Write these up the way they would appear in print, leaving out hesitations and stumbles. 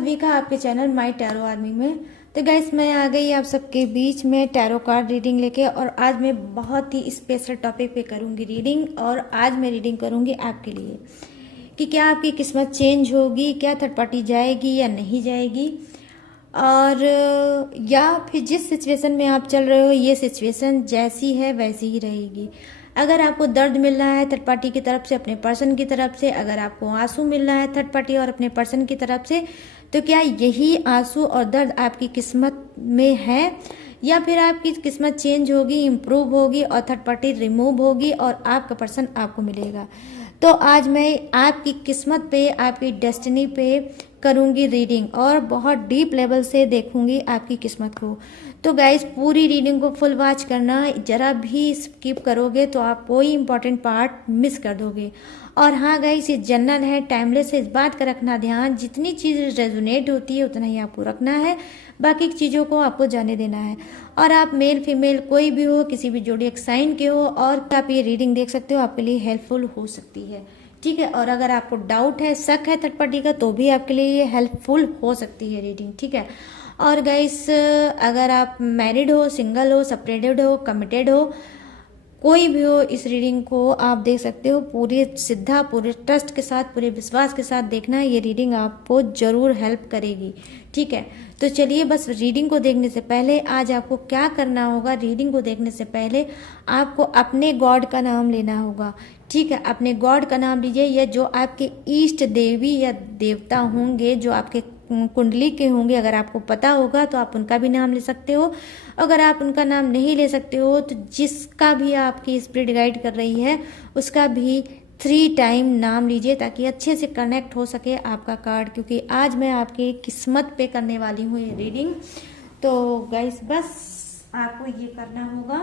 सभी का आपके चैनल माय टैरो आर्मी में। तो गाइस मैं आ गई आप सबके बीच में टैरो कार्ड रीडिंग लेके, और आज मैं बहुत ही स्पेशल टॉपिक पे करूंगी रीडिंग। और आज मैं रीडिंग करूंगी आपके लिए कि क्या आपकी किस्मत चेंज होगी, क्या थर्ड पार्टी जाएगी या नहीं जाएगी, और या फिर जिस सिचुएशन में आप चल रहे हो ये सिचुएशन जैसी है वैसी ही रहेगी। अगर आपको दर्द मिल रहा है थर्ड पार्टी की तरफ से, अपने पर्सन की तरफ से, अगर आपको आंसू मिल रहा है थर्ड पार्टी और अपने पर्सन की तरफ से, तो क्या यही आंसू और दर्द आपकी किस्मत में है, या फिर आपकी किस्मत चेंज होगी, इम्प्रूव होगी और थर्ड पार्टी रिमूव होगी और आपका पर्सन आपको मिलेगा। तो आज मैं आपकी किस्मत पे, आपकी डेस्टिनी पे करूंगी रीडिंग और बहुत डीप लेवल से देखूंगी आपकी किस्मत को। तो गाइस पूरी रीडिंग को फुल वॉच करना, जरा भी स्किप करोगे तो आप कोई इंपॉर्टेंट पार्ट मिस कर दोगे। और हाँ गाइस, ये जनरल है, टाइमलेस है, इस बात का रखना ध्यान, जितनी चीज़ रेजोनेट होती है उतना ही आपको रखना है, बाकी चीज़ों को आपको जाने देना है। और आप मेल फीमेल कोई भी हो, किसी भी जोडिएक साइन के हो, और आप ये रीडिंग देख सकते हो, आपके लिए हेल्पफुल हो सकती है। ठीक है, और अगर आपको डाउट है, शक है थर्ड पार्टी का, तो भी आपके लिए ये हेल्पफुल हो सकती है रीडिंग। ठीक है, और गाइस अगर आप मैरिड हो, सिंगल हो, सेपरेटेड हो, कमिटेड हो, कोई भी हो, इस रीडिंग को आप देख सकते हो। पूरे सिद्धा, पूरे ट्रस्ट के साथ, पूरे विश्वास के साथ देखना, ये रीडिंग आपको जरूर हेल्प करेगी। ठीक है, तो चलिए बस रीडिंग को देखने से पहले आज आपको क्या करना होगा, रीडिंग को देखने से पहले आपको अपने गॉड का नाम लेना होगा। ठीक है, अपने गॉड का नाम लीजिए, या जो आपके इष्ट देवी या देवता होंगे, जो आपके कुंडली के होंगे, अगर आपको पता होगा तो आप उनका भी नाम ले सकते हो। अगर आप उनका नाम नहीं ले सकते हो तो जिसका भी आपकी स्पिरिट गाइड कर रही है उसका भी 3 टाइम नाम लीजिए, ताकि अच्छे से कनेक्ट हो सके आपका कार्ड, क्योंकि आज मैं आपकी किस्मत पे करने वाली हूँ ये रीडिंग। तो गाइस बस आपको ये करना होगा।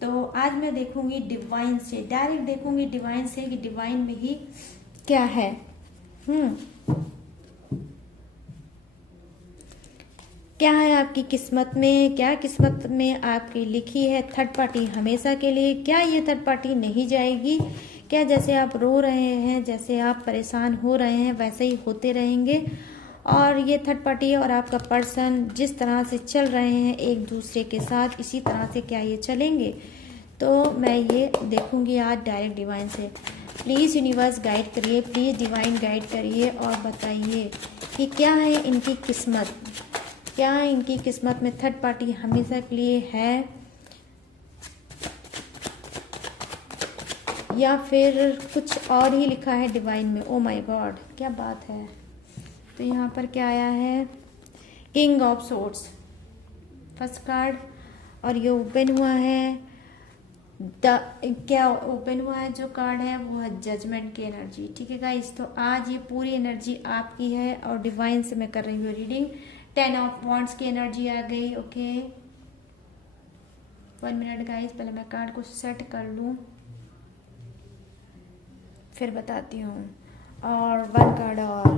तो आज मैं देखूंगी डिवाइन से, डायरेक्ट देखूंगी डिवाइन से कि डिवाइन में ही क्या है। क्या है आपकी किस्मत में, क्या किस्मत में आपकी लिखी है थर्ड पार्टी हमेशा के लिए, क्या ये थर्ड पार्टी नहीं जाएगी, क्या जैसे आप रो रहे हैं, जैसे आप परेशान हो रहे हैं वैसे ही होते रहेंगे, और ये थर्ड पार्टी और आपका पर्सन जिस तरह से चल रहे हैं एक दूसरे के साथ, इसी तरह से क्या ये चलेंगे। तो मैं ये देखूंगी आज डायरेक्ट डिवाइन से। प्लीज़ यूनिवर्स गाइड करिए, प्लीज़ डिवाइन गाइड करिए और बताइए कि क्या है इनकी किस्मत, क्या इनकी किस्मत में थर्ड पार्टी हमेशा के लिए है, या फिर कुछ और ही लिखा है डिवाइन में। ओ माय गॉड, क्या बात है। तो यहाँ पर क्या आया है, king of swords first card, और ये ओपन हुआ है क्या ओपन हुआ है जो कार्ड है वो है जजमेंट की एनर्जी। ठीक है गाइस, तो आज ये पूरी एनर्जी आपकी है और डिवाइन से मैं कर रही हूँ रीडिंग। 10 ऑफ वॉन्ड्स की एनर्जी आ गई। ओके 1 मिनट गाइस, पहले मैं कार्ड को सेट कर लूँ फिर बताती हूँ। और 1 कार्ड और,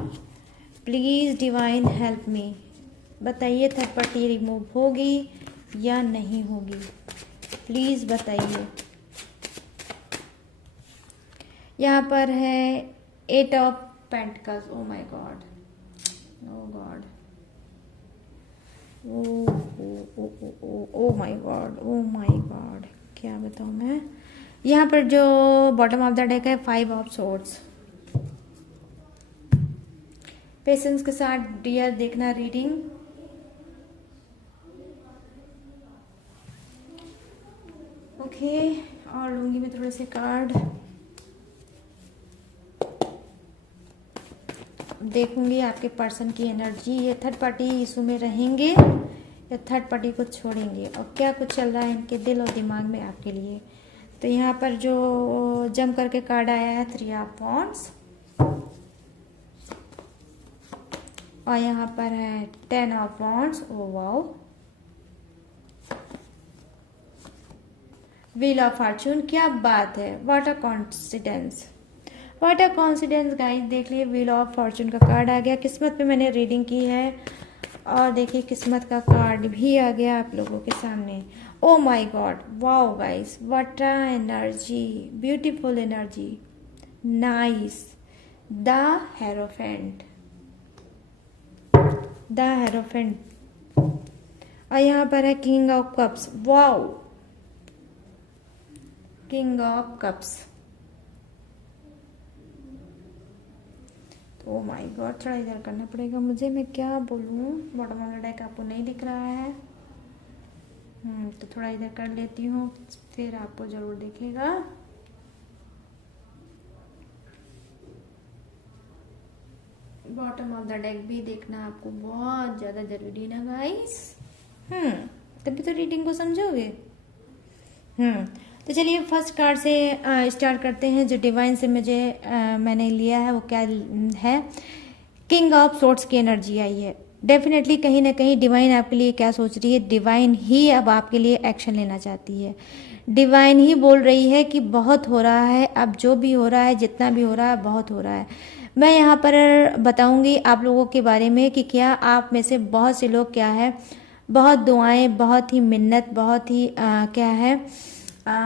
प्लीज डिवाइन हेल्प मी, बताइए थर्ड पार्टी रिमूव होगी या नहीं होगी, प्लीज बताइए। यहाँ पर है 8 of pentacles. Oh my God, oh God, oh my God, oh my God, क्या बताऊँ मैं। यहाँ पर जो बॉटम ऑफ द डेक है 5 ऑफ सोर्ड्स। पेशेंस के साथ डियर देखना रीडिंग। ओके, और लूंगी मैं थोड़े से कार्ड, देखूंगी आपके पर्सन की एनर्जी, ये थर्ड पार्टी इशू में रहेंगे या थर्ड पार्टी को छोड़ेंगे, और क्या कुछ चल रहा है इनके दिल और दिमाग में आपके लिए। तो यहाँ पर जो जम करके कार्ड आया है 3 ऑफ वॉन्ड्स, और यहाँ पर है 10 of wands. Oh wow, wheel of Fortune, क्या बात है, what a coincidence, what a coincidence guys. देख लिए व्हील ऑफ फॉर्चून का कार्ड आ गया, किस्मत पे मैंने रीडिंग की है, और देखिए किस्मत का कार्ड भी आ गया आप लोगों के सामने। ओ my God, wow guys, what a energy, beautiful energy, nice, the hierophant. The hierophant, और यहाँ पर है king of cups. Wow, king of cups. O my God, थोड़ा इधर करना पड़ेगा मुझे, मैं क्या बोलूँ। बॉटम वाला डेक आपको नहीं दिख रहा है, तो थोड़ा इधर कर लेती हूँ, फिर आपको जरूर दिखेगा। बॉटम ऑफ द डेक भी देखना आपको बहुत ज़्यादा जरूरी ना गाइस। तभी तो रीडिंग को समझोगे। तो चलिए फर्स्ट कार्ड से स्टार्ट करते हैं। जो डिवाइन से मैंने लिया है वो क्या है, किंग ऑफ सोर्ड्स की एनर्जी आई है। डेफिनेटली कहीं ना कहीं डिवाइन आपके लिए क्या सोच रही है, डिवाइन ही अब आपके लिए एक्शन लेना चाहती है। डिवाइन ही बोल रही है कि बहुत हो रहा है, अब जो भी हो रहा है, जितना भी हो रहा है, बहुत हो रहा है। मैं यहाँ पर बताऊंगी आप लोगों के बारे में कि क्या आप में से बहुत से लोग क्या है, बहुत दुआएं, बहुत ही मिन्नत, बहुत ही क्या है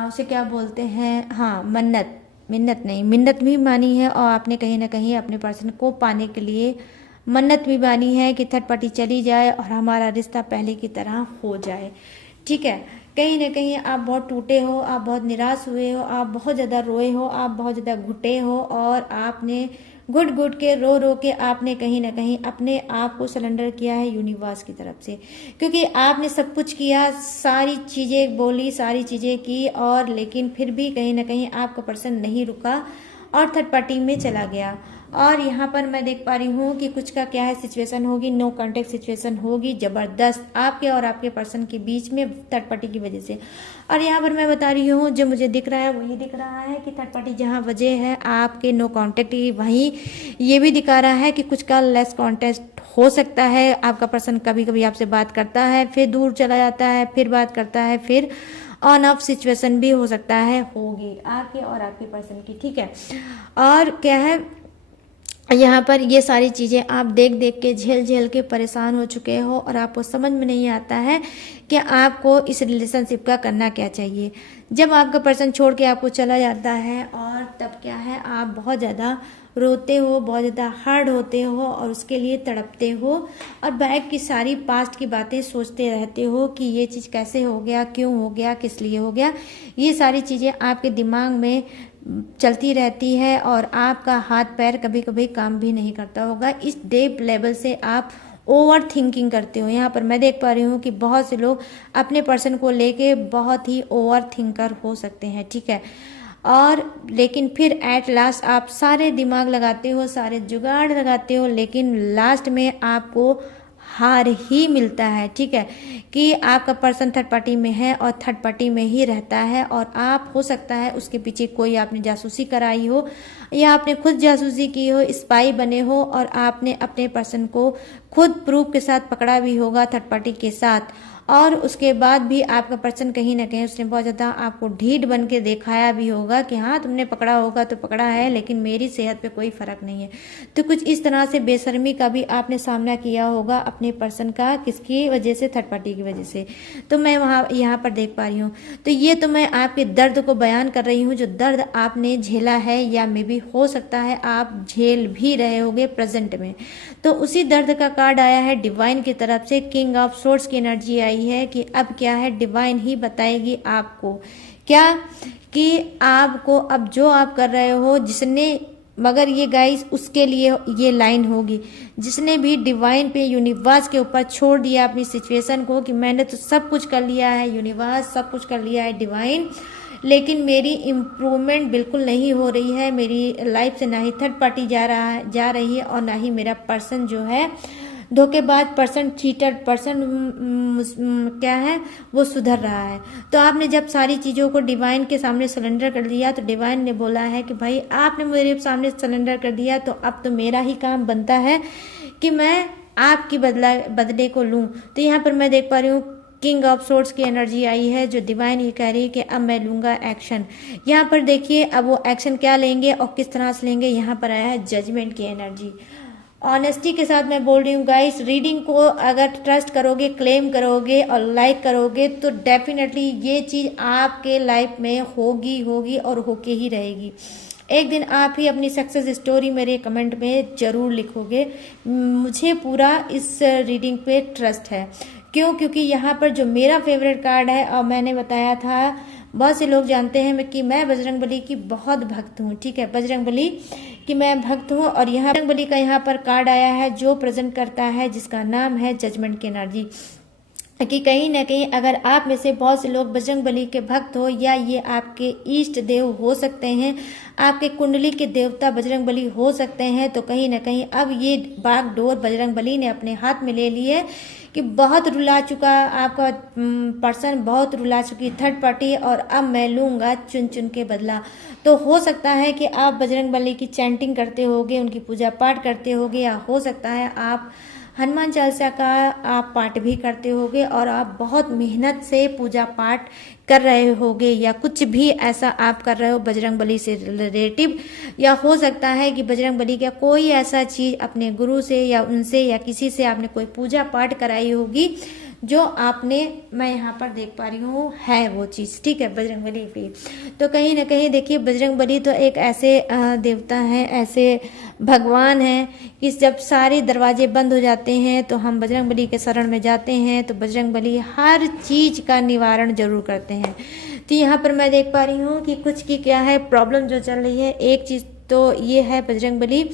उसे क्या बोलते हैं, हाँ मिन्नत भी मानी है, और आपने कहीं ना कहीं अपने पर्सन को पाने के लिए मन्नत भी मानी है कि थर्ड पार्टी चली जाए और हमारा रिश्ता पहले की तरह हो जाए। ठीक है, कहीं ना कहीं आप बहुत टूटे हो, आप बहुत निराश हुए हो, आप बहुत ज़्यादा रोए हो, आप बहुत ज़्यादा घुटे हो, और आपने घुट घुट के रो के आपने कहीं ना कहीं अपने आप को सरेंडर किया है यूनिवर्स की तरफ से। क्योंकि आपने सब कुछ किया, सारी चीज़ें बोली, सारी चीज़ें की, और लेकिन फिर भी कहीं ना कहीं आपका पर्सन नहीं रुका और थर्ड पार्टी में चला गया। और यहाँ पर मैं देख पा रही हूँ कि कुछ का क्या है सिचुएशन होगी, नो कॉन्टेक्ट सिचुएशन होगी जबरदस्त आपके और आपके पर्सन के बीच में थर्ड पार्टी की वजह से। और यहाँ पर मैं बता रही हूँ जो मुझे दिख रहा है वो ये दिख रहा है कि थर्ड पार्टी जहाँ वजह है आपके नो कॉन्टेक्ट की, वहीं ये भी दिखा रहा है कि कुछ का लेस कॉन्टेक्ट हो सकता है। आपका पर्सन कभी कभी आपसे बात करता है, फिर दूर चला जाता है, फिर बात करता है, फिर ऑन ऑफ सिचुएशन भी हो सकता है, होगी आपके और आपके पर्सन की। ठीक है, और क्या है यहाँ पर ये सारी चीज़ें आप देख देख के झेल के परेशान हो चुके हो, और आपको समझ में नहीं आता है कि आपको इस रिलेशनशिप का करना क्या चाहिए। जब आपका पर्सन छोड़ के आपको चला जाता है, और तब क्या है आप बहुत ज़्यादा रोते हो, बहुत ज़्यादा हार्ड होते हो, और उसके लिए तड़पते हो, और बैक की सारी पास्ट की बातें सोचते रहते हो कि ये चीज़ कैसे हो गया, क्यों हो गया, किस लिए हो गया। ये सारी चीज़ें आपके दिमाग में चलती रहती है, और आपका हाथ पैर कभी कभी काम भी नहीं करता होगा। इस डीप लेवल से आप ओवर थिंकिंग करते हो। यहाँ पर मैं देख पा रही हूँ कि बहुत से लोग अपने पर्सन को लेके बहुत ही ओवर थिंकर हो सकते हैं। ठीक है, और लेकिन फिर एट लास्ट आप सारे दिमाग लगाते हो, सारे जुगाड़ लगाते हो, लेकिन लास्ट में आपको हार ही मिलता है। ठीक है, कि आपका पर्सन थर्ड पार्टी में है और थर्ड पार्टी में ही रहता है, और आप हो सकता है उसके पीछे कोई आपने जासूसी कराई हो, या आपने खुद जासूसी की हो, स्पाई बने हो, और आपने अपने पर्सन को खुद प्रूफ के साथ पकड़ा भी होगा थर्ड पार्टी के साथ। और उसके बाद भी आपका पर्सन कहीं ना कहीं उसने बहुत ज़्यादा आपको ढीठ बन के दिखाया भी होगा कि हाँ तुमने पकड़ा होगा तो पकड़ा है, लेकिन मेरी सेहत पे कोई फ़र्क नहीं है। तो कुछ इस तरह से बेशर्मी का भी आपने सामना किया होगा अपने पर्सन का, किसकी वजह से, थर्ड पार्टी की वजह से। तो मैं यहाँ पर देख पा रही हूँ। तो ये तो मैं आपके दर्द को बयान कर रही हूँ, जो दर्द आपने झेला है, या मे भी हो सकता है आप झेल भी रहे होगे प्रेजेंट में। तो उसी दर्द का कार्ड आया है डिवाइन की तरफ से, किंग ऑफ सोर्ड्स की एनर्जी आई है कि अब क्या है, डिवाइन ही बताएगी आपको क्या, कि आपको अब जो आप कर रहे हो, जिसने, मगर ये गाइस उसके लिए ये लाइन होगी जिसने भी डिवाइन पे, यूनिवर्स के ऊपर छोड़ दिया अपनी सिचुएशन को कि मैंने तो सब कुछ कर लिया है, यूनिवर्स सब कुछ कर लिया है डिवाइन, लेकिन मेरी इम्प्रूवमेंट बिल्कुल नहीं हो रही है मेरी लाइफ से। ना ही थर्ड पार्टी जा रही है, और ना ही मेरा पर्सन जो है धोखेबाज पर्सन, चीटर पर्सन क्या है वो सुधर रहा है। तो आपने जब सारी चीज़ों को डिवाइन के सामने सरेंडर कर दिया, तो डिवाइन ने बोला है कि भाई आपने मेरे सामने सरेंडर कर दिया, तो अब तो मेरा ही काम बनता है कि मैं आपकी बदले को लूँ। तो यहाँ पर मैं देख पा रही हूँ किंग ऑफ सोर्ड्स की एनर्जी आई है, जो डिवाइन ये कह रही है कि अब मैं लूंगा एक्शन। यहाँ पर देखिए अब वो एक्शन क्या लेंगे और किस तरह से लेंगे। यहाँ पर आया है जजमेंट की एनर्जी। ऑनेस्टी के साथ मैं बोल रही हूँ गाइस, रीडिंग को अगर ट्रस्ट करोगे, क्लेम करोगे और लाइक करोगे, तो डेफिनेटली ये चीज़ आपके लाइफ में होगी और होके ही रहेगी। एक दिन आप ही अपनी सक्सेस स्टोरी मेरे कमेंट में जरूर लिखोगे। मुझे पूरा इस रीडिंग पे ट्रस्ट है। क्यों? क्योंकि यहाँ पर जो मेरा फेवरेट कार्ड है, और मैंने बताया था, बहुत से लोग जानते हैं कि मैं बजरंगबली की बहुत भक्त हूँ। ठीक है, बजरंगबली की मैं भक्त हूँ। और यहाँ बजरंगबली का यहाँ पर कार्ड आया है जो प्रेजेंट करता है, जिसका नाम है जजमेंट की एनर्जी। कि कहीं ना कहीं अगर आप में से बहुत से लोग बजरंगबली के भक्त हो, या ये आपके इष्ट देव हो सकते हैं, आपके कुंडली के देवता बजरंगबली हो सकते हैं, तो कहीं ना कहीं अब ये बागडोर बजरंगबली ने अपने हाथ में ले ली है कि बहुत रुला चुका आपका पर्सन, बहुत रुला चुकी थर्ड पार्टी, और अब मैं लूंगा चुन चुन के बदला। तो हो सकता है कि आप बजरंगबली की चैंटिंग करते होगे, उनकी पूजा पाठ करते होगे, या हो सकता है आप हनुमान चालीसा का आप पाठ भी करते होगे, और आप बहुत मेहनत से पूजा पाठ कर रहे होगे, या कुछ भी ऐसा आप कर रहे हो बजरंगबली से रिलेटिव। या हो सकता है कि बजरंगबली का कोई ऐसा चीज अपने गुरु से या उनसे या किसी से आपने कोई पूजा पाठ कराई होगी, जो आपने, मैं यहाँ पर देख पा रही हूँ, है वो चीज़। ठीक है, बजरंगबली की। तो कहीं ना कहीं देखिए, बजरंगबली तो एक ऐसे देवता हैं, ऐसे भगवान हैं कि जब सारे दरवाजे बंद हो जाते हैं तो हम बजरंगबली के शरण में जाते हैं, तो बजरंगबली हर चीज़ का निवारण जरूर करते हैं। तो यहाँ पर मैं देख पा रही हूँ कि कुछ की क्या है प्रॉब्लम जो चल रही है। एक चीज़ तो ये है, बजरंगबली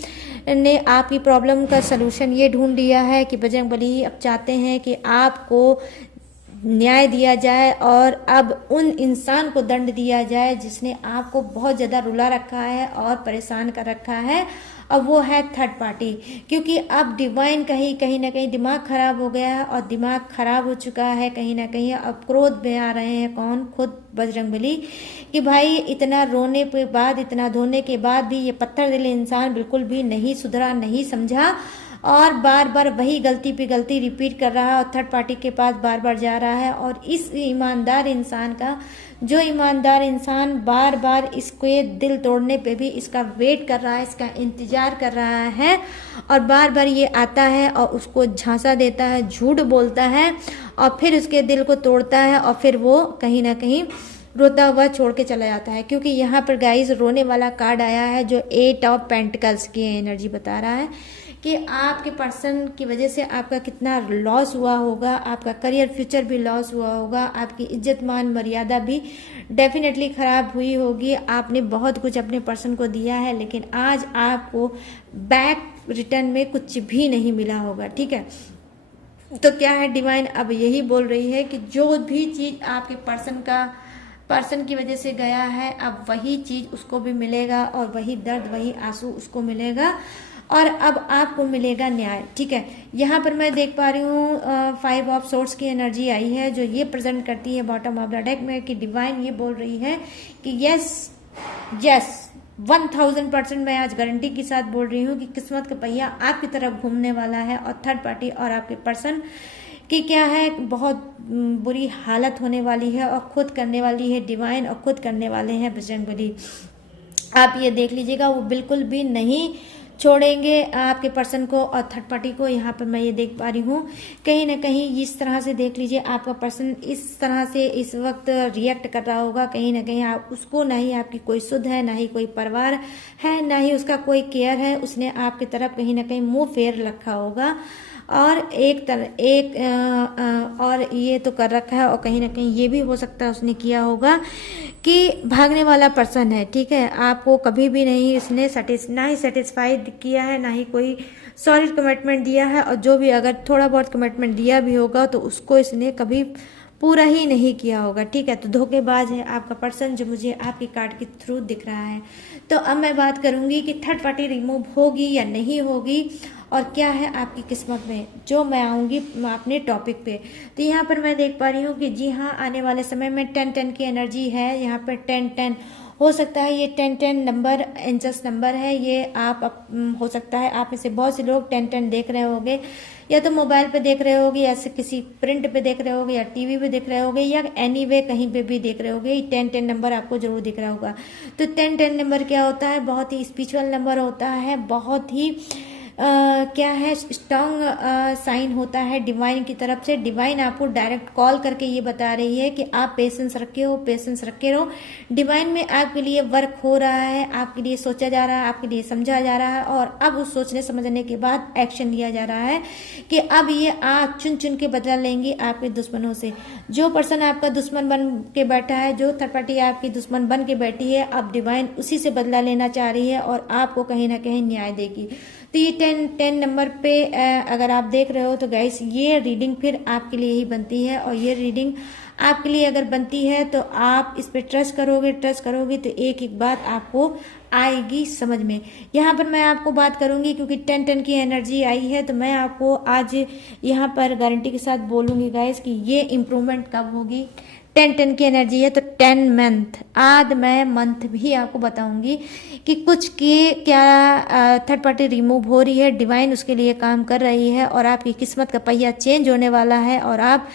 ने आपकी प्रॉब्लम का सलूशन ये ढूंढ लिया है कि बजरंगबली अब चाहते हैं कि आपको न्याय दिया जाए, और अब उन इंसान को दंड दिया जाए जिसने आपको बहुत ज़्यादा रुला रखा है और परेशान कर रखा है। अब वो है थर्ड पार्टी। क्योंकि अब डिवाइन कहीं ना कहीं दिमाग खराब हो गया है, और दिमाग खराब हो चुका है कहीं ना कहीं। अब क्रोध में आ रहे हैं कौन? खुद बजरंगबली। कि भाई इतना रोने के बाद, इतना धोने के बाद भी ये पत्थर दिल इंसान बिल्कुल भी नहीं सुधरा, नहीं समझा, और बार बार वही गलती पे गलती रिपीट कर रहा है, और थर्ड पार्टी के पास बार बार जा रहा है। और इस ईमानदार इंसान का, जो ईमानदार इंसान बार बार इसके दिल तोड़ने पे भी इसका वेट कर रहा है, इसका इंतजार कर रहा है, और बार बार ये आता है और उसको झांसा देता है, झूठ बोलता है, और फिर उसके दिल को तोड़ता है, और फिर वो कहीं ना कहीं रोता हुआ छोड़ के चला जाता है। क्योंकि यहाँ पर गाइस रोने वाला कार्ड आया है जो 8 ऑफ पेंटिकल्स की एनर्जी बता रहा है कि आपके पर्सन की वजह से आपका कितना लॉस हुआ होगा, आपका करियर फ्यूचर भी लॉस हुआ होगा, आपकी इज्जत मान मर्यादा भी डेफिनेटली खराब हुई होगी। आपने बहुत कुछ अपने पर्सन को दिया है, लेकिन आज आपको बैक रिटर्न में कुछ भी नहीं मिला होगा। ठीक है, तो क्या है, डिवाइन अब यही बोल रही है कि जो भी चीज आपके पर्सन की वजह से गया है, अब वही चीज उसको भी मिलेगा, और वही दर्द, वही आंसू उसको मिलेगा, और अब आपको मिलेगा न्याय। ठीक है, यहाँ पर मैं देख पा रही हूँ 5 ऑफ सोर्ड्स की एनर्जी आई है, जो ये प्रेजेंट करती है बॉटम ऑफ द डेक में कि डिवाइन ये बोल रही है कि यस 1000% मैं आज गारंटी के साथ बोल रही हूँ कि किस्मत का पहिया आपकी तरफ घूमने वाला है, और थर्ड पार्टी और आपके पर्सन कि क्या है, बहुत बुरी हालत होने वाली है, और खुद करने वाली है डिवाइन, और खुद करने वाले हैं बजरंगबली। आप ये देख लीजिएगा, वो बिल्कुल भी नहीं छोड़ेंगे आपके पर्सन को और थर्ड पार्टी को। यहाँ पर मैं ये देख पा रही हूँ, कहीं ना कहीं इस तरह से देख लीजिए, आपका पर्सन इस तरह से इस वक्त रिएक्ट कर रहा होगा। कहीं ना कहीं आप उसको, ना ही आपकी कोई सुध है, ना ही कोई परिवार है, ना ही उसका कोई केयर है। उसने आपकी तरफ कहीं ना कहीं मुंह फेर रखा होगा, और और ये तो कर रखा है, और कहीं ना कहीं ये भी हो सकता है उसने किया होगा कि भागने वाला पर्सन है। ठीक है, आपको कभी भी नहीं इसने ना ही सेटिस्फाइड किया है, ना ही कोई सॉलिड कमिटमेंट दिया है, और जो भी अगर थोड़ा बहुत कमिटमेंट दिया भी होगा तो उसको इसने कभी पूरा ही नहीं किया होगा। ठीक है, तो धोखेबाज है आपका पर्सन, जो मुझे आपकी कार्ड के थ्रू दिख रहा है। तो अब मैं बात करूंगी कि थर्ड पार्टी रिमूव होगी या नहीं होगी, और क्या है आपकी किस्मत में, जो मैं आऊँगी अपने टॉपिक पे। तो यहाँ पर मैं देख पा रही हूँ कि जी हाँ, आने वाले समय में 10-10 की एनर्जी है। यहाँ पर 10-10 हो सकता है, ये 10-10 नंबर एंजल्स नंबर है। ये आप हो सकता है आप में से बहुत से लोग 10-10 देख रहे होंगे, या तो मोबाइल पे देख रहे होगे, या किसी प्रिंट पे देख रहे होगे, या टीवी पे देख रहे होगे, या एनीवे कहीं पे भी देख रहे होगे। 10-10 नंबर आपको जरूर दिख रहा होगा। तो 10-10 नंबर क्या होता है, बहुत ही स्पिरिचुअल नंबर होता है, बहुत ही क्या है, स्ट्रॉन्ग साइन होता है डिवाइन की तरफ से। डिवाइन आपको डायरेक्ट कॉल करके ये बता रही है कि आप पेशेंस रखे हो, पेशेंस रखे रहो। डिवाइन में आपके लिए वर्क हो रहा है, आपके लिए सोचा जा रहा है, आपके लिए समझा जा रहा है, और अब उस सोचने समझने के बाद एक्शन लिया जा रहा है कि अब ये आप चुन चुन के बदला लेंगे आपके दुश्मनों से। जो पर्सन आपका दुश्मन बन के बैठा है, जो थर्ड पार्टी आपकी दुश्मन बन के बैठी है, अब डिवाइन उसी से बदला लेना चाह रही है और आपको कहीं ना कहीं न्याय देगी। तो ये 10 नंबर पे अगर आप देख रहे हो तो गाइस ये रीडिंग फिर आपके लिए ही बनती है, और ये रीडिंग आपके लिए अगर बनती है तो आप इस पे ट्रस्ट करोगे तो एक एक बात आपको आएगी समझ में। यहाँ पर मैं आपको बात करूंगी क्योंकि 10 की एनर्जी आई है, तो मैं आपको आज यहाँ पर गारंटी के साथ बोलूंगी गाइस कि ये इम्प्रूवमेंट कब होगी। 10 की एनर्जी है तो 10 मंथ, आज मैं मंथ भी आपको बताऊंगी कि कुछ की क्या थर्ड पार्टी रिमूव हो रही है, डिवाइन उसके लिए काम कर रही है, और आपकी किस्मत का पहिया चेंज होने वाला है, और आप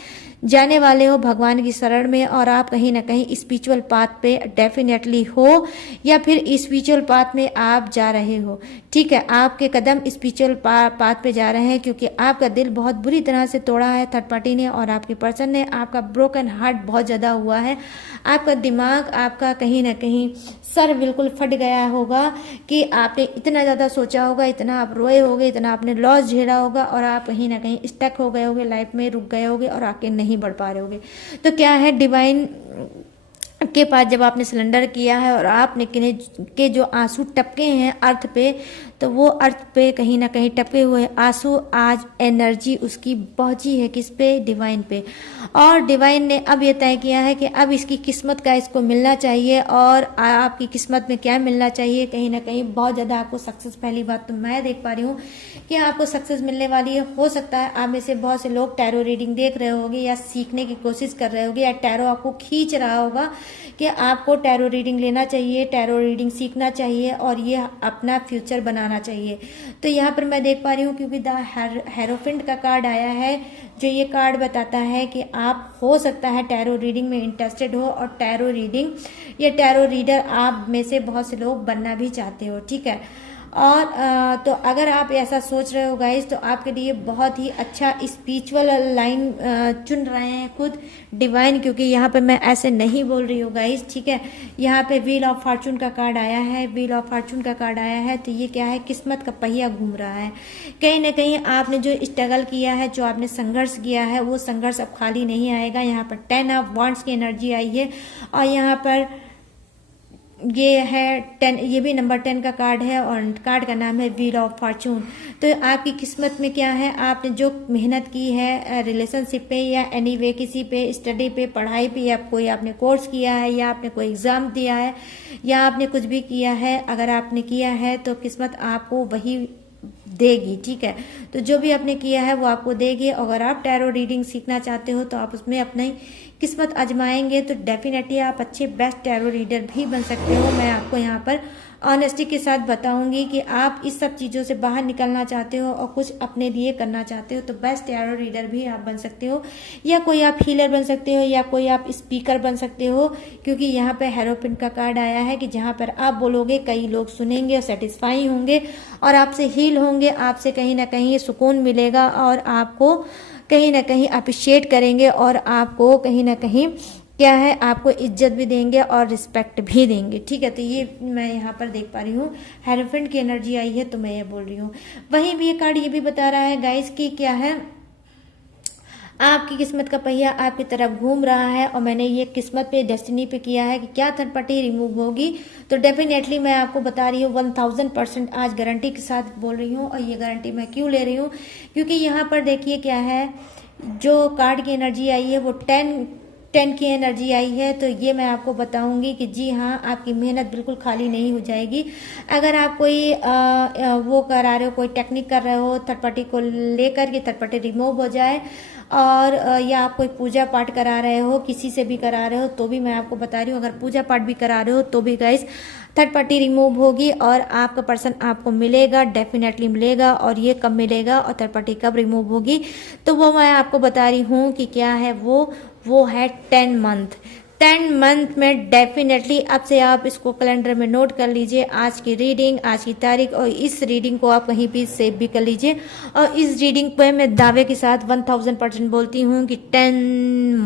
जाने वाले हो भगवान की शरण में, और आप कहीं ना कहीं स्पिरिचुअल पाथ पे डेफिनेटली हो, या फिर स्पिरिचुअल पाथ में आप जा रहे हो। ठीक है, आपके कदम स्पिरिचुअल पाथ पे जा रहे हैं, क्योंकि आपका दिल बहुत बुरी तरह से तोड़ा है थर्ड पार्टी ने और आपके पर्सन ने। आपका ब्रोकन हार्ट बहुत ज़्यादा हुआ है, आपका दिमाग, आपका कहीं ना कहीं सर बिल्कुल फट गया होगा कि आपने इतना ज़्यादा सोचा होगा, इतना आप रोए होगे, इतना आपने लॉस झेला होगा, और आप कहीं ना कहीं स्टक हो गए होगे, लाइफ में रुक गए होगे और आगे नहीं बढ़ पा रहे होगे। तो क्या है, डिवाइन के पास जब आपने सिलेंडर किया है और आपने के जो आंसू टपके हैं अर्थ पे, तो वो अर्थ पे कहीं ना कहीं टपके हुए आंसू आज एनर्जी उसकी पहुंची है किस पे, डिवाइन पे। और डिवाइन ने अब ये तय किया है कि अब इसकी किस्मत का इसको मिलना चाहिए, और आपकी किस्मत में क्या मिलना चाहिए, कहीं ना कहीं बहुत ज़्यादा आपको सक्सेस। पहली बात तो मैं देख पा रही हूँ कि आपको सक्सेस मिलने वाली है। हो सकता है आप में से बहुत से लोग टैरो रीडिंग देख रहे होंगे या सीखने की कोशिश कर रहे होंगे, या टैरो आपको खींच रहा होगा कि आपको टैरो रीडिंग लेना चाहिए, टैरो रीडिंग सीखना चाहिए और ये अपना फ्यूचर बनाना चाहिए। तो यहाँ पर मैं देख पा रही हूँ क्योंकि द हेरोफिंट का कार्ड आया है, जो ये कार्ड बताता है कि आप हो सकता है टैरो रीडिंग में इंटरेस्टेड हो, और टैरो रीडिंग या टैरो रीडर आप में से बहुत से लोग बनना भी चाहते हो। ठीक है, और तो अगर आप ऐसा सोच रहे हो गाइस, तो आपके लिए बहुत ही अच्छा स्पिरिचुअल लाइन चुन रहे हैं खुद डिवाइन, क्योंकि यहाँ पे मैं ऐसे नहीं बोल रही हूँ गाइस। ठीक है, यहाँ पे व्हील ऑफ फॉर्चून का कार्ड आया है, व्हील ऑफ फॉर्चून का कार्ड आया है, तो ये क्या है, किस्मत का पहिया घूम रहा है। कहीं ना कहीं आपने जो स्ट्रगल किया है, जो आपने संघर्ष किया है, वो संघर्ष अब खाली नहीं आएगा। यहाँ पर 10 ऑफ वांड्स की एनर्जी आई है, और यहाँ पर ये है 10, ये भी नंबर 10 का कार्ड है, और कार्ड का नाम है व्हील ऑफ फॉर्चून। तो आपकी किस्मत में क्या है, आपने जो मेहनत की है रिलेशनशिप पे या एनी वे किसी पे, स्टडी पे, पढ़ाई पे, या कोई आपने कोर्स किया है, या आपने कोई एग्जाम दिया है, या आपने कुछ भी किया है, अगर आपने किया है तो किस्मत आपको वही देगी। ठीक है, तो जो भी आपने किया है वो आपको देगी। अगर आप टैरो रीडिंग सीखना चाहते हो तो आप उसमें अपनी किस्मत आजमाएंगे तो डेफिनेटली आप अच्छे बेस्ट टैरो रीडर भी बन सकते हो। मैं आपको यहाँ पर ऑनेस्टी के साथ बताऊंगी कि आप इस सब चीज़ों से बाहर निकलना चाहते हो और कुछ अपने लिए करना चाहते हो तो बेस्ट टैरो रीडर भी आप बन सकते हो, या कोई आप हीलर बन सकते हो, या कोई आप स्पीकर बन सकते हो, क्योंकि यहाँ पे हेरोपिन का कार्ड आया है कि जहाँ पर आप बोलोगे कई लोग सुनेंगे और सेटिस्फाई होंगे और आपसे हील होंगे, आपसे कहीं ना कहीं सुकून मिलेगा और आपको कहीं ना कहीं अप्रिशिएट करेंगे और आपको कहीं ना कहीं क्या है, आपको इज्जत भी देंगे और रिस्पेक्ट भी देंगे। ठीक है, तो ये मैं यहाँ पर देख पा रही हूँ हेरोफेंट की एनर्जी आई है तो मैं ये बोल रही हूँ। वहीं भी ये कार्ड ये भी बता रहा है गाइस कि क्या है, आपकी किस्मत का पहिया आपकी तरफ घूम रहा है और मैंने ये किस्मत पे, डेस्टिनी पे किया है कि क्या थर्ड पार्टी रिमूव होगी। तो डेफिनेटली मैं आपको बता रही हूँ 1000% आज गारंटी के साथ बोल रही हूँ। और ये गारंटी मैं क्यों ले रही हूँ, क्योंकि यहाँ पर देखिए क्या है, जो कार्ड की एनर्जी आई है वो 10 की एनर्जी आई है। तो ये मैं आपको बताऊंगी कि जी हाँ, आपकी मेहनत बिल्कुल खाली नहीं हो जाएगी। अगर आप कोई वो करा रहे हो, कोई टेक्निक कर रहे हो थर्ड पार्टी को लेकर के थर्ड पार्टी रिमूव हो जाए, और या आप कोई पूजा पाठ करा रहे हो, किसी से भी करा रहे हो, तो भी मैं आपको बता रही हूँ अगर पूजा पाठ भी करा रहे हो तो भी गाइस थर्ड पार्टी रिमूव होगी और आपका पर्सन आपको मिलेगा, डेफिनेटली मिलेगा। और ये कब मिलेगा और थर्ड पार्टी कब रिमूव होगी, तो वो मैं आपको बता रही हूँ कि क्या है, वो है 10 मंथ। 10 मंथ में डेफिनेटली अब से आप इसको कैलेंडर में नोट कर लीजिए, आज की रीडिंग, आज की तारीख, और इस रीडिंग को आप कहीं भी सेव भी कर लीजिए। और इस रीडिंग पे मैं दावे के साथ 1000% बोलती हूँ कि 10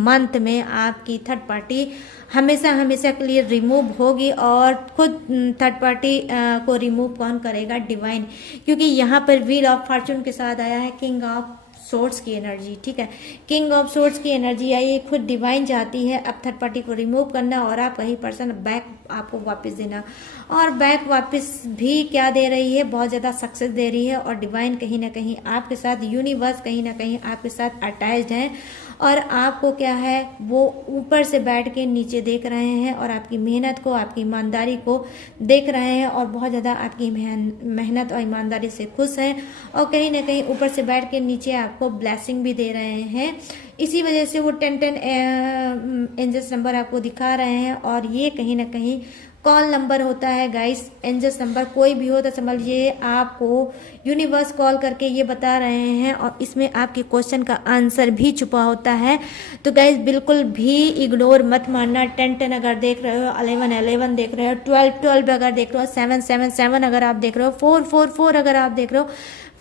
मंथ में आपकी थर्ड पार्टी हमेशा हमेशा के लिए रिमूव होगी। और खुद थर्ड पार्टी को रिमूव कौन करेगा? डिवाइन, क्योंकि यहाँ पर व्हील ऑफ फॉर्चून के साथ आया है किंग ऑफ सोर्स की एनर्जी। ठीक है, किंग ऑफ सोर्स की एनर्जी आई है, खुद डिवाइन चाहती है अब थर्ड पार्टी को रिमूव करना और आप वही पर्सन बैक आपको वापस देना। और बैक वापस भी क्या दे रही है? बहुत ज्यादा सक्सेस दे रही है। और डिवाइन कहीं ना कहीं आपके साथ, यूनिवर्स कहीं ना कहीं आपके साथ अटैच्ड है और आपको क्या है वो ऊपर से बैठ के नीचे देख रहे हैं और आपकी मेहनत को, आपकी ईमानदारी को देख रहे हैं और बहुत ज़्यादा आपकी मेहनत और ईमानदारी से खुश हैं और कहीं ना कहीं ऊपर से बैठ के नीचे आपको ब्लेसिंग भी दे रहे हैं। इसी वजह से वो 10 एंजल्स नंबर आपको दिखा रहे हैं और ये कहीं ना कहीं कॉल नंबर होता है गाइस। एंजल्स नंबर कोई भी हो तो समझिए आपको यूनिवर्स कॉल करके ये बता रहे हैं और इसमें आपके क्वेश्चन का आंसर भी छुपा होता है। तो गाइस बिल्कुल भी इग्नोर मत मारना। 10 अगर देख रहे हो, 11 देख रहे हो, 12 अगर देख रहे हो, 7 अगर आप देख रहे हो, 4 अगर आप देख रहे हो,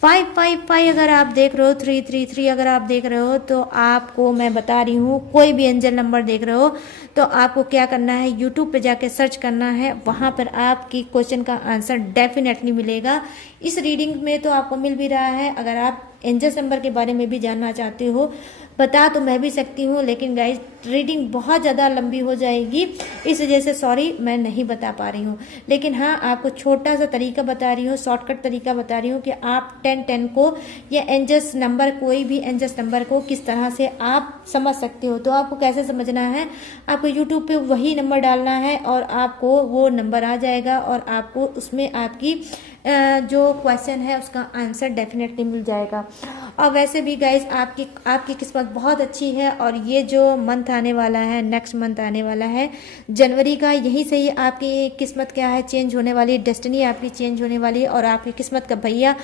5 अगर आप देख रहे हो, 3 अगर आप देख रहे हो, तो आपको मैं बता रही हूँ कोई भी एंजल नंबर देख रहे हो तो आपको क्या करना है, यूट्यूब पे जाके सर्च करना है, वहां पर आपकी क्वेश्चन का आंसर डेफिनेटली मिलेगा। इस रीडिंग में तो आपको मिल भी रहा है। अगर आप एंजल्स नंबर के बारे में भी जानना चाहते हो बता तो मैं भी सकती हूँ, लेकिन गाइस रीडिंग बहुत ज़्यादा लंबी हो जाएगी, इस वजह से सॉरी मैं नहीं बता पा रही हूँ। लेकिन हाँ, आपको छोटा सा तरीका बता रही हूँ, शॉर्टकट तरीका बता रही हूँ कि आप 10 को या एंजल्स नंबर, कोई भी एंजल्स नंबर को किस तरह से आप समझ सकते हो। तो आपको कैसे समझना है, आपको यूट्यूब पे वही नंबर डालना है और आपको वो नंबर आ जाएगा और आपको उसमें आपकी जो क्वेश्चन है उसका आंसर डेफिनेटली मिल जाएगा। और वैसे भी गाइस आपकी किस्मत बहुत अच्छी है और ये जो मंथ आने वाला है, नेक्स्ट मंथ आने वाला है जनवरी का, यहीं से ही आपकी किस्मत क्या है चेंज होने वाली है, डेस्टिनी आपकी चेंज होने वाली है और आपकी किस्मत का भैया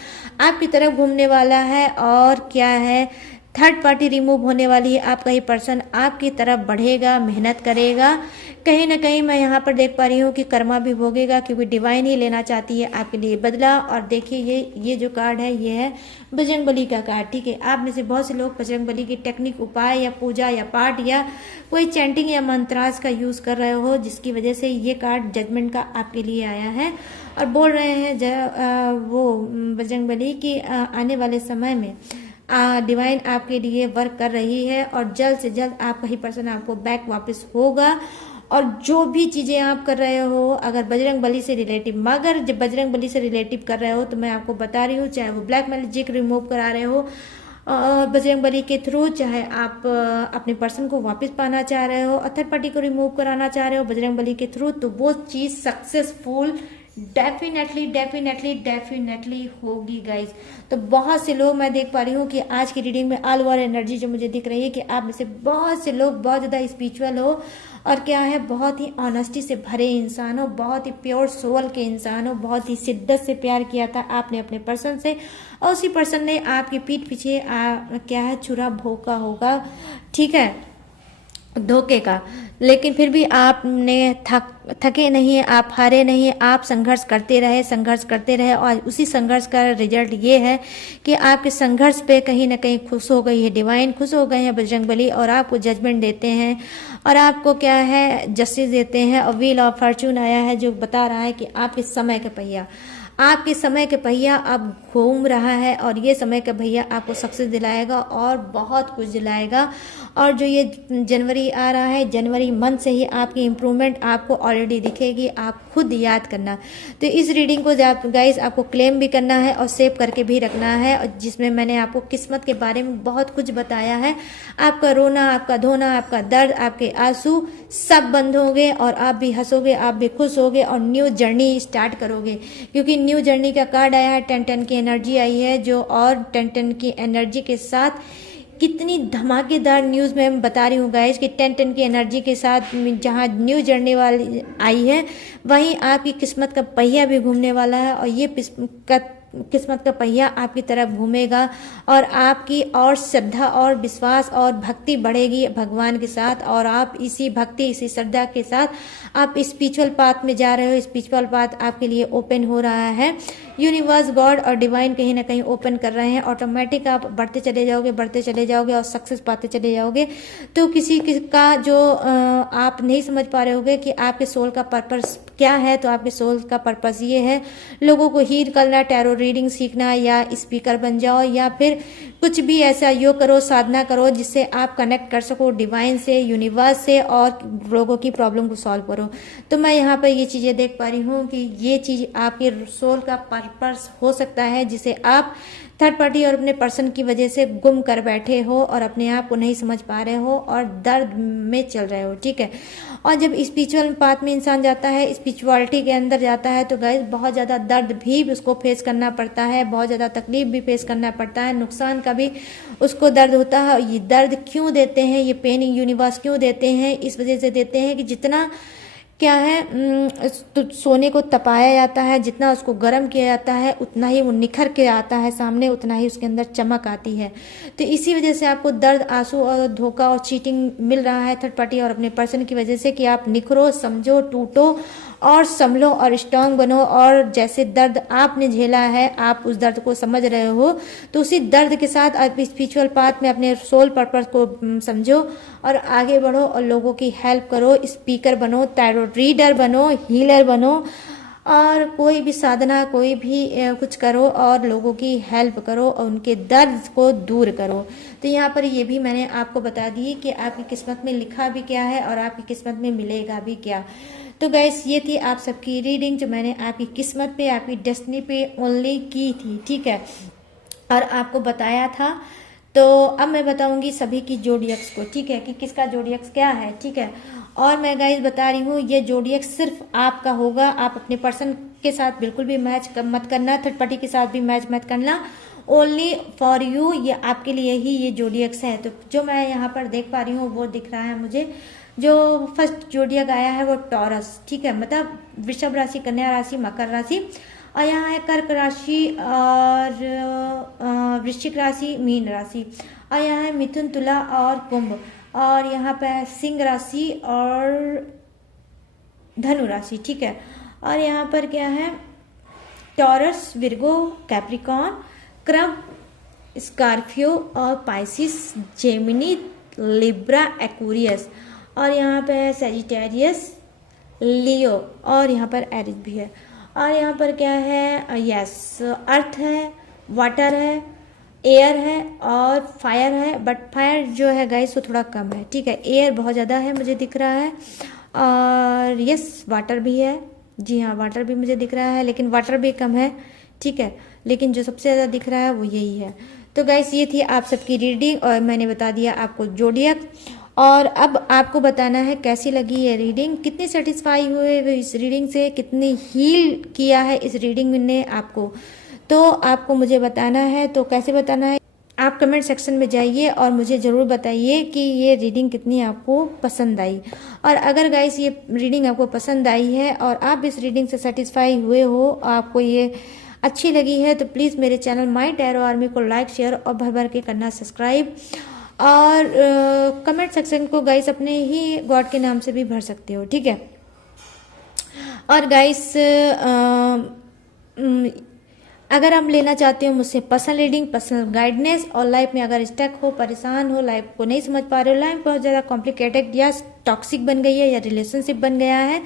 आपकी तरफ घूमने वाला है। और क्या है, थर्ड पार्टी रिमूव होने वाली है, आपका ही पर्सन आपकी तरफ बढ़ेगा, मेहनत करेगा। कहीं ना कहीं मैं यहाँ पर देख पा रही हूँ कि कर्मा भी भोगेगा, क्योंकि डिवाइन ही लेना चाहती है आपके लिए बदला। और देखिए ये जो कार्ड है ये है बजरंगबली का कार्ड। ठीक है, आप में से बहुत से लोग बजरंगबली की टेक्निक, उपाय या पूजा या पाठ या कोई चैंटिंग या मंत्रास का यूज कर रहे हो, जिसकी वजह से ये कार्ड जजमेंट का आपके लिए आया है और बोल रहे हैं वो बजरंगबली की आने वाले समय में डिवाइन आपके लिए वर्क कर रही है और जल्द से जल्द आपका ही पर्सन आपको बैक वापस होगा। और जो भी चीज़ें आप कर रहे हो, अगर बजरंगबली से रिलेटिव, मगर जब बजरंगबली से रिलेटिव कर रहे हो तो मैं आपको बता रही हूँ, चाहे वो ब्लैक मैजिक रिमूव करा रहे हो बजरंगबली के थ्रू, चाहे आप अपने पर्सन को वापस पाना चाह रहे हो और थर्ड पार्टी को रिमूव कराना चाह रहे हो बजरंगबली के थ्रू, तो वो चीज़ सक्सेसफुल डेफिनेटली होगी गाइज। तो बहुत से लोग मैं देख पा रही हूँ कि आज की रीडिंग में ऑल ओवर एनर्जी जो मुझे दिख रही है कि आप में से बहुत से लोग बहुत ज़्यादा स्पिरिचुअल हो और क्या है, बहुत ही ऑनेस्टी से भरे इंसान हो, बहुत ही प्योर सोल के इंसान हो, बहुत ही शिद्दत से प्यार किया था आपने अपने पर्सन से और उसी पर्सन ने आपकी पीठ पीछे क्या है छुरा भोंका होगा, ठीक है, धोखे का। लेकिन फिर भी आपने थके नहीं, आप हारे नहीं, आप संघर्ष करते रहे और उसी संघर्ष का रिजल्ट ये है कि आपके संघर्ष पे कहीं ना कहीं खुश हो गई है डिवाइन, खुश हो गए हैं बजरंगबली और आपको जजमेंट देते हैं और आपको क्या है जस्टिस देते हैं। और व्हील ऑफ फॉर्चून आया है जो बता रहा है कि आपके समय का पहिया अब घूम रहा है और ये समय का भैया आपको सक्सेस दिलाएगा और बहुत कुछ दिलाएगा। और जो ये जनवरी आ रहा है, जनवरी मंथ से ही आपकी इम्प्रूवमेंट आपको ऑलरेडी दिखेगी, आप खुद याद करना। तो इस रीडिंग को गाइस आपको क्लेम भी करना है और सेव करके भी रखना है, और जिसमें मैंने आपको किस्मत के बारे में बहुत कुछ बताया है। आपका रोना, आपका धोना, आपका दर्द, आपके आंसू सब बंद होंगे और आप भी हंसोगे, आप भी खुश होगे और न्यू जर्नी स्टार्ट करोगे, क्योंकि न्यू जर्नी का कार्ड आया है, 10 की एनर्जी आई है जो, और 10 की एनर्जी के साथ कितनी धमाकेदार न्यूज़ मैं बता रही हूँ गाइस कि 10 की एनर्जी के साथ जहाँ न्यू जर्नी वाली आई है वहीं आपकी किस्मत का पहिया भी घूमने वाला है और ये किस्मत का पहिया आपकी तरफ घूमेगा और आपकी और श्रद्धा और विश्वास और भक्ति बढ़ेगी भगवान के साथ, और आप इसी भक्ति इसी श्रद्धा के साथ आप स्पिरिचुअल पाथ में जा रहे हो। स्पिरिचुअल पाथ आपके लिए ओपन हो रहा है, यूनिवर्स गॉड और डिवाइन कहीं ना कहीं ओपन कर रहे हैं। ऑटोमेटिक आप बढ़ते चले जाओगे और सक्सेस पाते चले जाओगे। तो किसी का जो आप नहीं समझ पा रहे होगे कि आपके सोल का पर्पस क्या है, तो आपके सोल का पर्पस ये है लोगों को हील करना, टैरो रीडिंग सीखना, या स्पीकर बन जाओ, या फिर कुछ भी ऐसा योग करो, साधना करो जिससे आप कनेक्ट कर सको डिवाइन से, यूनिवर्स से, और लोगों की प्रॉब्लम को सॉल्व करो। तो मैं यहाँ पर ये चीज़ें देख पा रही हूँ कि ये चीज़ आपके सोल का पर्पस हो सकता है जिसे आप थर्ड पार्टी और अपने पर्सन की वजह से गुम कर बैठे हो और अपने आप को नहीं समझ पा रहे हो और दर्द में चल रहे हो, ठीक है। और जब स्पिरिचुअल पाथ में इंसान जाता है, स्पिरिचुअलिटी के अंदर जाता है, तो गाइस बहुत ज़्यादा दर्द भी उसको फेस करना पड़ता है, बहुत ज़्यादा तकलीफ भी फेस करना पड़ता है, नुकसान का भी उसको दर्द होता है। ये दर्द क्यों देते हैं, ये पेन यूनिवर्स क्यों देते हैं, इस वजह से देते हैं कि जितना क्या है तो सोने को तपाया जाता है, जितना उसको गर्म किया जाता है उतना ही वो निखर के आता है सामने, उतना ही उसके अंदर चमक आती है। तो इसी वजह से आपको दर्द, आंसू और धोखा और चीटिंग मिल रहा है थर्ड पार्टी और अपने पर्सन की वजह से, कि आप निखरो, समझो, टूटो और संभलो और स्ट्रांग बनो। और जैसे दर्द आपने झेला है, आप उस दर्द को समझ रहे हो, तो उसी दर्द के साथ आप स्पिरिचुअल पाथ में अपने सोल पर्पस को समझो और आगे बढ़ो और लोगों की हेल्प करो, स्पीकर बनो, टैरो रीडर बनो, हीलर बनो, और कोई भी साधना, कोई भी कुछ करो और लोगों की हेल्प करो और उनके दर्द को दूर करो। तो यहाँ पर ये भी मैंने आपको बता दी कि आपकी किस्मत में लिखा भी क्या है और आपकी किस्मत में मिलेगा भी क्या। तो गाइस ये थी आप सबकी रीडिंग जो मैंने आपकी किस्मत पे, आपकी डेस्टिनी पे ओनली की थी, ठीक है, और आपको बताया था। तो अब मैं बताऊंगी सभी की जोडियक्स को, ठीक है, कि किसका जोडियक्स क्या है, ठीक है। और मैं गाइस बता रही हूँ ये जोडियक्स सिर्फ आपका होगा, आप अपने पर्सन के साथ बिल्कुल भी मैच मत करना, थर्ड पार्टी के साथ भी मैच मत करना, ओनली फॉर यू, ये आपके लिए ही ये जोडियक्स है। तो जो मैं यहाँ पर देख पा रही हूँ वो दिख रहा है मुझे, जो फर्स्ट जोडियक आया है वो टॉरस, ठीक है, मतलब वृषभ राशि, कन्या राशि, मकर राशि, और यहाँ है कर्क राशि और वृश्चिक राशि, मीन राशि, और यहाँ है मिथुन, तुला और कुंभ, और यहाँ पे है सिंह राशि और धनु राशि, ठीक है। और यहाँ पर क्या है, टॉरस, विर्गो, कैप्रिकॉन, क्रब, स्कॉर्पियो और पाइसिस, जेमिनी, लिब्रा, एक्वेरियस, और यहाँ पे है सैजिटेरियस, लियो, और यहाँ पर एरिस भी है। और यहाँ पर क्या है, यस, अर्थ है, वाटर है, एयर है और फायर है, बट फायर जो है गाइस वो थोड़ा कम है, ठीक है, एयर बहुत ज़्यादा है मुझे दिख रहा है, और यस वाटर भी है, जी हाँ वाटर भी मुझे दिख रहा है, लेकिन वाटर भी कम है, ठीक है, लेकिन जो सबसे ज़्यादा दिख रहा है वो यही है। तो गाइस ये थी आप सबकी रीडिंग और मैंने बता दिया आपको जोडियक। और अब आपको बताना है कैसी लगी ये रीडिंग, कितनी सेटिस्फाई हुए इस रीडिंग से, कितनी हील किया है इस रीडिंग ने आपको, तो आपको मुझे बताना है। तो कैसे बताना है, आप कमेंट सेक्शन में जाइए और मुझे ज़रूर बताइए कि ये रीडिंग कितनी आपको पसंद आई। और अगर गाइस ये रीडिंग आपको पसंद आई है और आप इस रीडिंग से सेटिस्फाई हुए हो, आपको ये अच्छी लगी है, तो प्लीज़ मेरे चैनल माई टैरो आर्मी को लाइक, शेयर और भर भर के करना सब्सक्राइब। और कमेंट सेक्शन को गाइस अपने ही गॉड के नाम से भी भर सकते हो, ठीक है। और गाइस अगर आप लेना चाहते हो मुझसे पर्सनल रीडिंग, पर्सनल गाइडेंस, और लाइफ में अगर स्टक हो, परेशान हो, लाइफ को नहीं समझ पा रहे हो, लाइफ बहुत ज़्यादा कॉम्प्लिकेटेड या टॉक्सिक बन गई है, या रिलेशनशिप बन गया है,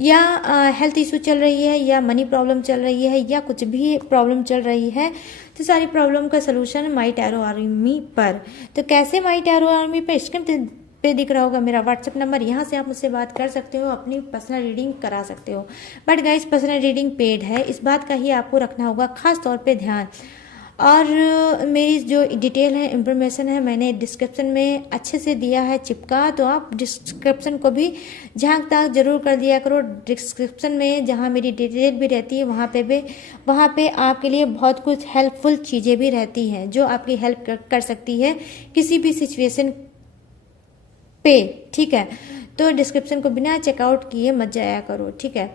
या हेल्थ इशू चल रही है, या मनी प्रॉब्लम चल रही है, या कुछ भी प्रॉब्लम चल रही है, तो सारी प्रॉब्लम का सलूशन माई टैरो आर्मी पर। तो कैसे माई टैरो आर्मी पर, स्क्रीन पे दिख रहा होगा मेरा व्हाट्सएप नंबर, यहाँ से आप मुझसे बात कर सकते हो, अपनी पर्सनल रीडिंग करा सकते हो। But guys personal reading paid है, इस बात का ही आपको रखना होगा खास तौर पे ध्यान। और मेरी जो डिटेल है, इंफॉर्मेशन है, मैंने डिस्क्रिप्शन में अच्छे से दिया है चिपका, तो आप डिस्क्रिप्शन को भी झांक ताक जरूर कर दिया करो। डिस्क्रिप्शन में जहाँ मेरी डिटेल भी रहती है वहाँ पे आपके लिए बहुत कुछ हेल्पफुल चीज़ें भी रहती हैं जो आपकी हेल्प कर सकती है किसी भी सिचुएशन पे, ठीक है। तो डिस्क्रिप्शन को बिना चेकआउट किए मत जाया करो, ठीक है।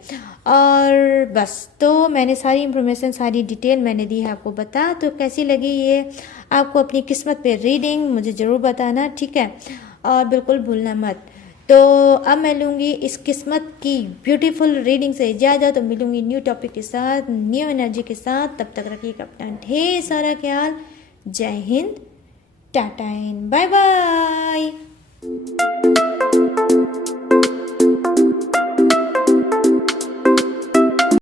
और बस, तो मैंने सारी इन्फॉर्मेशन, सारी डिटेल मैंने दी है आपको बता। तो कैसी लगी ये आपको अपनी किस्मत पे रीडिंग, मुझे ज़रूर बताना, ठीक है। और बिल्कुल भूलना मत। तो अब मैं लूँगी इस किस्मत की ब्यूटीफुल रीडिंग से इजाज़त, तो मिलूँगी न्यू टॉपिक के साथ, न्यू एनर्जी के साथ। तब तक रखिएगा अपना ढेर सारा ख्याल। Jai Hind, tata and bye bye.